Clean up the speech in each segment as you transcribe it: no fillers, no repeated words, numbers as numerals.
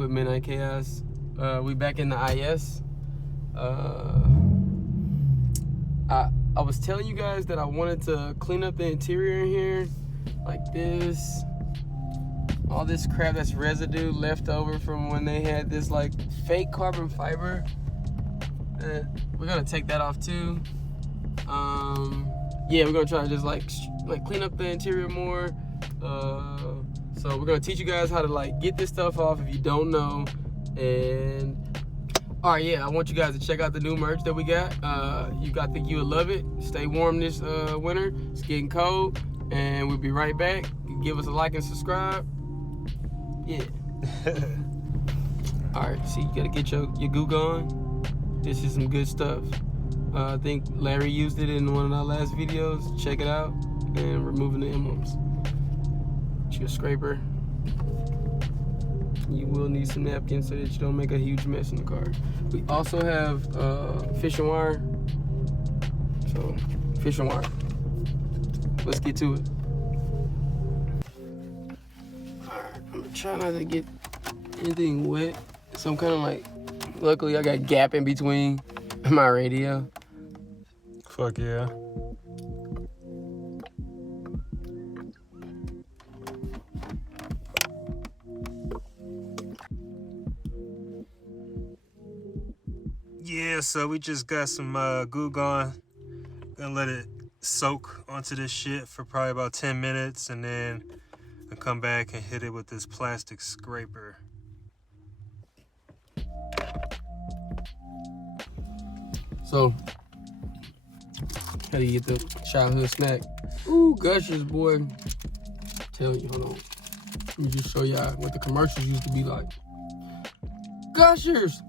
with Midnight Chaos. We back in the IS. I was telling you guys that I wanted to clean up the interior in here, like this. All this crap that's residue left over from when they had this like fake carbon fiber. We're gonna take that off too. Yeah, we're gonna try to just like clean up the interior more. So we're gonna teach you guys how to like get this stuff off if you don't know. And all right, yeah, I want you guys to check out the new merch that we got. I think you would love it. Stay warm this winter. It's getting cold, and we'll be right back. Give us a like and subscribe. Yeah. All right, see, you gotta get your goo going. This is some good stuff. I think Larry used it in one of our last videos. Check it out. And removing the emblems. Get you a scraper. You will need some napkins so that you don't make a huge mess in the car. We also have fishing wire. So, fishing wire. Let's get to it. Alright, I'm gonna try not to get anything wet. So I'm kind of like, luckily I got a gap in between my radio. Fuck yeah. Yeah, so we just got some goo going. Gonna let it soak onto this shit for probably about 10 minutes, and then I'll come back and hit it with this plastic scraper. So, how do you get the childhood snack? Ooh, Gushers, boy. Tell you, hold on. Let me just show y'all what the commercials used to be like. Gushers!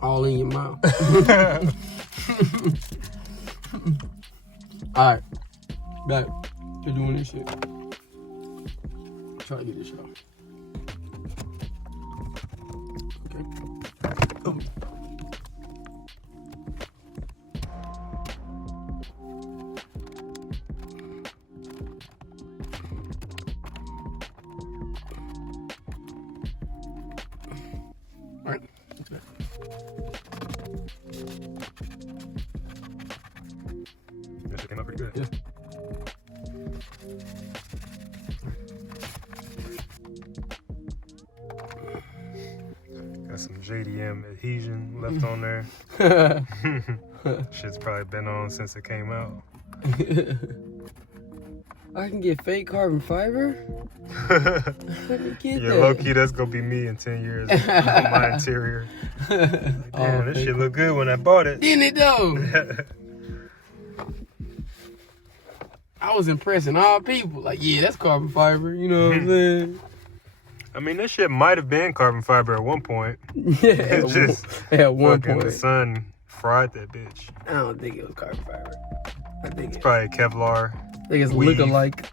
All in your mouth. Alright. Back to doing this shit. Try to get this shit off. Okay. Oh. Alright, that's good. That shit came out pretty good. Yeah. Got some JDM adhesion left on there. Shit's probably been on since it came out. I can get fake carbon fiber? Yeah, low key, that's gonna be me in 10 years on my interior. Like, damn, this shit look good when I bought it. Didn't it though? I was impressing all people. Like, yeah, that's carbon fiber. You know what I'm saying? I mean, this shit might have been carbon fiber at one point. Yeah, It's just at one fucking point. the sun fried that bitch. I don't think it was carbon fiber. I think It's probably Kevlar. it's weave. look-alike.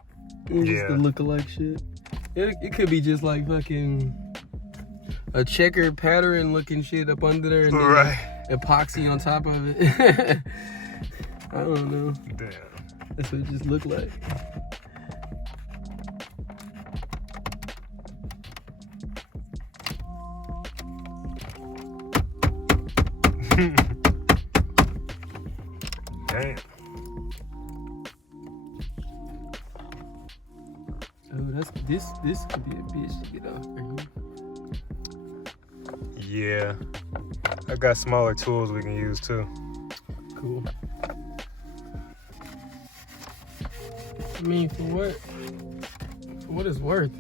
It's just Yeah. the look-alike shit. It could be just like fucking a checkered pattern looking shit up under there and then Right. epoxy on top of it. I don't know. Damn. That's what it just looked like. Damn. Oh, this could be a bitch to get off right here. Yeah. I got smaller tools we can use too. Cool. I mean, for what it's worth,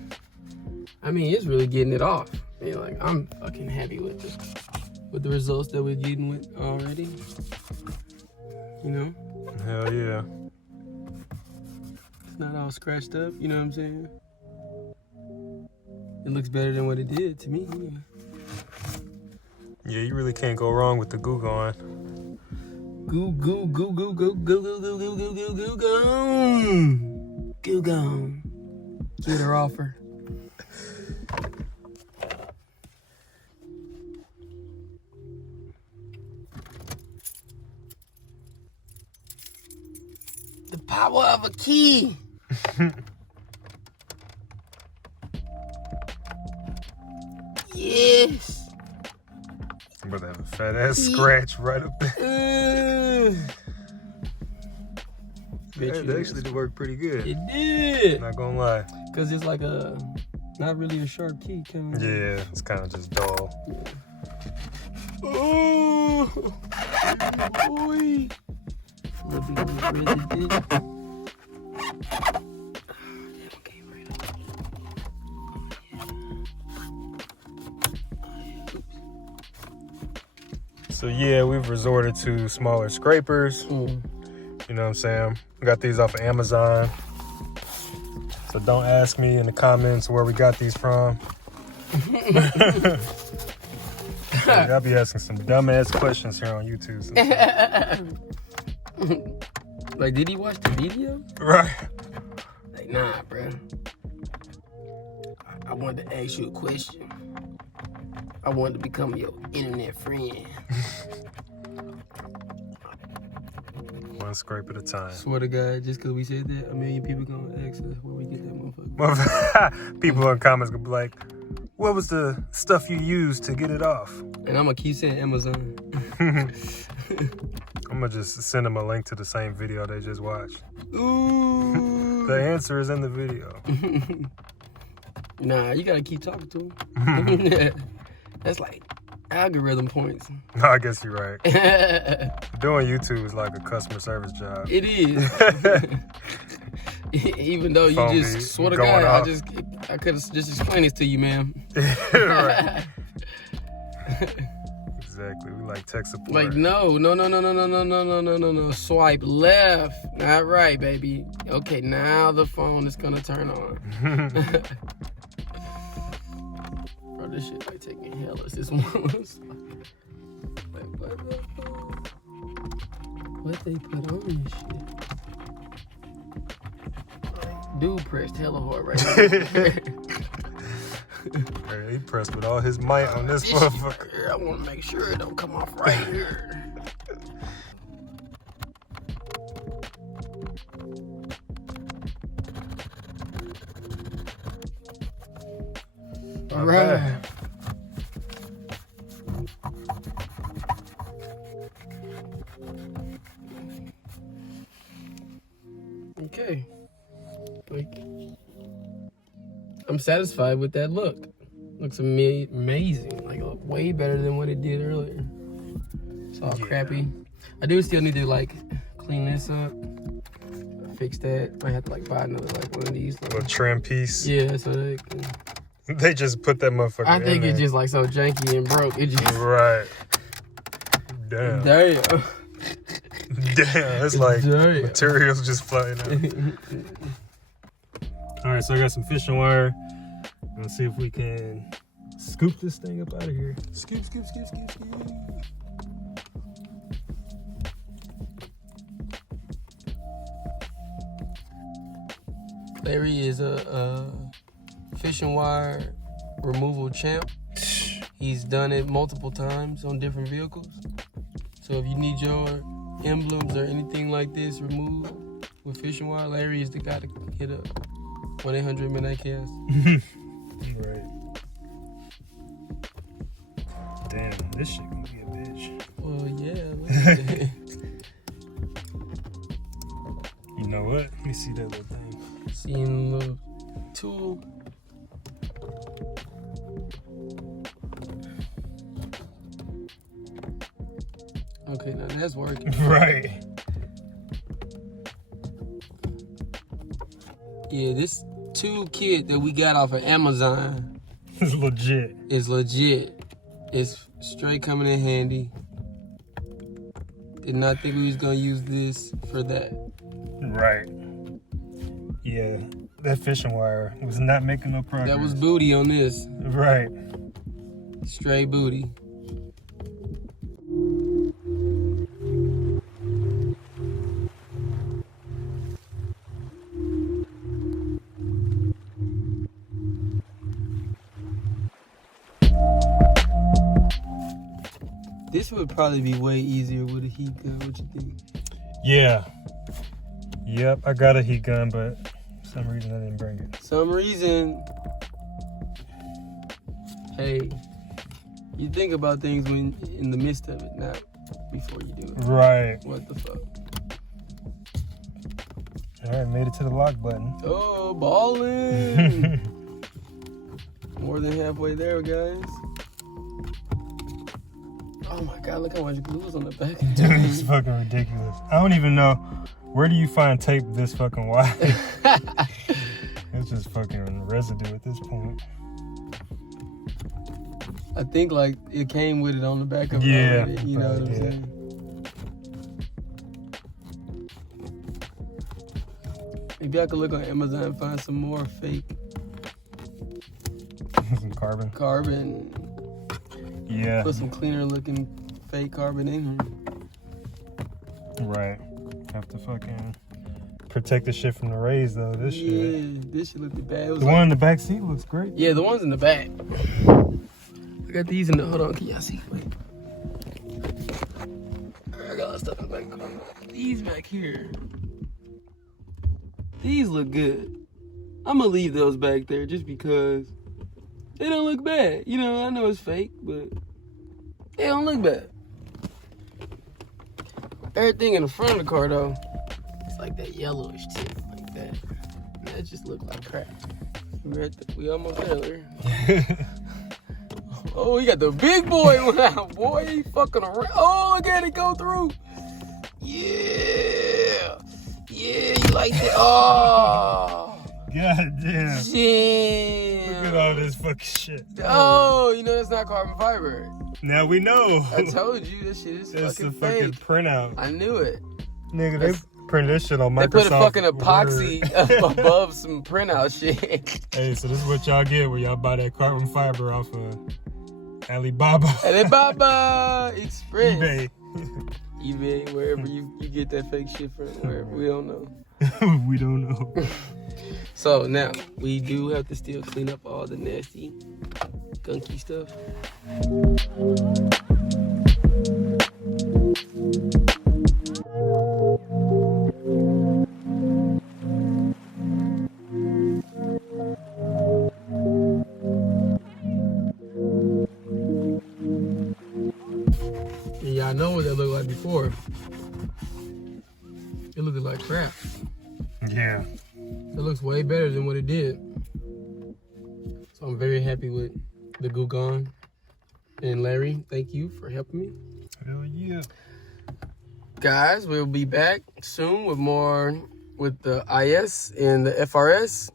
I mean, it's really getting it off. I mean, like, I'm fucking happy with the results that we're getting with already. You know? Hell yeah. It's not all scratched up, you know what I'm saying? It looks better than what it did to me. Anyway. Yeah, you really can't go wrong with the goo going. Goo, goo, goo, goo, goo, goo, goo, goo, goo, goo, goo, goo, gone. Goo gone. Get her off her. The power of a key. Yes. I'm about to have a fat ass scratch right up there. It actually did work pretty good. It did. Not gonna lie. Cause it's like not really a sharp key, kind of. Yeah, it's kind of just dull. Yeah. Oh, boy. So yeah, we've resorted to smaller scrapers. You know what I'm saying? We got these off of Amazon. So don't ask me in the comments where we got these from. I'll be asking some dumbass questions here on YouTube. Like, did he watch the video? Right. Like, nah, bro. I wanted to ask you a question. I wanted to become your internet friend. One scrape at a time. Swear to God, just because we said that, 1 million people gonna ask us where we get that motherfucker. People in the comments gonna be like, what was the stuff you used to get it off? And I'm gonna keep saying Amazon. I'm gonna just send them a link to the same video they just watched. Ooh. The answer is in the video. Nah, you gotta keep talking to him. That's like algorithm points. I guess you're right. Doing YouTube is like a customer service job. It is. Even though you Phone just, swear to going God, off. I could have just explained this to you, ma'am. Right. Exactly. We like tech support. Like, no. Swipe left. Not right, baby. Okay, now the phone is gonna turn on. Bro, this shit like taking hell. This one was like, what they put on this shit? Dude pressed hella hard right now. He pressed with all his might on this motherfucker. Here, I want to make sure it don't come off right here. All right. Okay. Like, I'm satisfied with that look. Looks amazing. Like, way better than what it did earlier. It's all crappy. I do still need to like clean this up, fix that. Might have to like buy another like one of these. Like, Little trim piece. yeah, so they can. They just put that motherfucker I think in it's there. just like so janky and broke. It just. Right. Damn. Damn. Damn. It's like Damn. materials just flying out. All right, so I got some fishing wire. Let's see if we can scoop this thing up out of here. Scoop. Larry is a fishing wire removal champ. He's done it multiple times on different vehicles. So if you need your emblems or anything like this removed with fishing wire, Larry is the guy to hit up. 1-800-MIDNIGHT-CHAOS. Right. Damn, this shit gonna be a bitch. Well, yeah. Look at that. You know what? Let me see that little thing. Seeing the tool. Okay, now that's working. Right. Yeah, this tool kit that we got off of Amazon It's legit. is legit. It's straight coming in handy. Did not think we was gonna use this for that. Right. Yeah, that fishing wire was not making no progress. That was booty on this. Right. Straight booty. This would probably be way easier with a heat gun. What you think? Yeah. Yep, I got a heat gun, but for some reason I didn't bring it. Some reason. hey, you think about things when in the midst of it, not before you do it. Right. What the fuck? All right, made it to the lock button. Oh, ballin'. More than halfway there, guys. Oh my God, look how much glue is on the back. Dude, it's fucking ridiculous. I don't even know, where do you find tape this fucking wide? It's just fucking residue at this point. I think like it came with it on the back of it already, you know what I'm saying? Maybe I could look on Amazon and find some more fake Some carbon. carbon. Yeah. Put some cleaner looking fake carbon in here. Right. Have to fucking protect the shit from the rays though. This shit. Yeah, this shit looked bad. It was The one in the back seat looks great. yeah, the ones in the back. I got these in the, hold on, can y'all see? Wait. I got a lot of stuff in the back. These back here. These look good. I'm gonna leave those back there just because they don't look bad. You know, I know it's fake, but they don't look bad. Everything in the front of the car though, it's like that yellowish tip, like that. That just look like crap. We almost there. Oh, he got the big boy one out, boy. He fucking around. Oh, look at it go through. Yeah. Yeah, you like that? Oh. God damn. Shit. Look at all this fucking shit. Oh, you know that's not carbon fiber. Now we know. I told you this shit is That's fucking the fucking fake. printout. I knew it. Nigga, they printed this shit on Microsoft. They put a fucking Word. epoxy above some printout shit. Hey, so this is what y'all get when y'all buy that carbon fiber off of Alibaba. Alibaba Express. eBay. eBay, wherever you get that fake shit from, wherever, we don't know. We don't know. So now, we do have to still clean up all the nasty, gunky stuff. And y'all know what that looked like before. It looked like crap. Yeah. It looks way better than what it did. So I'm very happy with the goo gone. And Larry, thank you for helping me. Hell yeah. Guys, we'll be back soon with more with the IS and the FRS.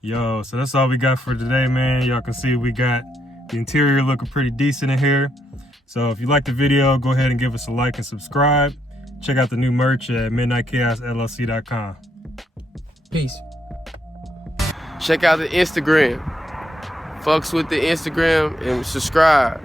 Yo, so that's all we got for today, man. Y'all can see we got the interior looking pretty decent in here. So if you like the video, go ahead and give us a like and subscribe. Check out the new merch at midnightchaosllc.com. Peace. Check out the Instagram. Fucks with the Instagram and subscribe.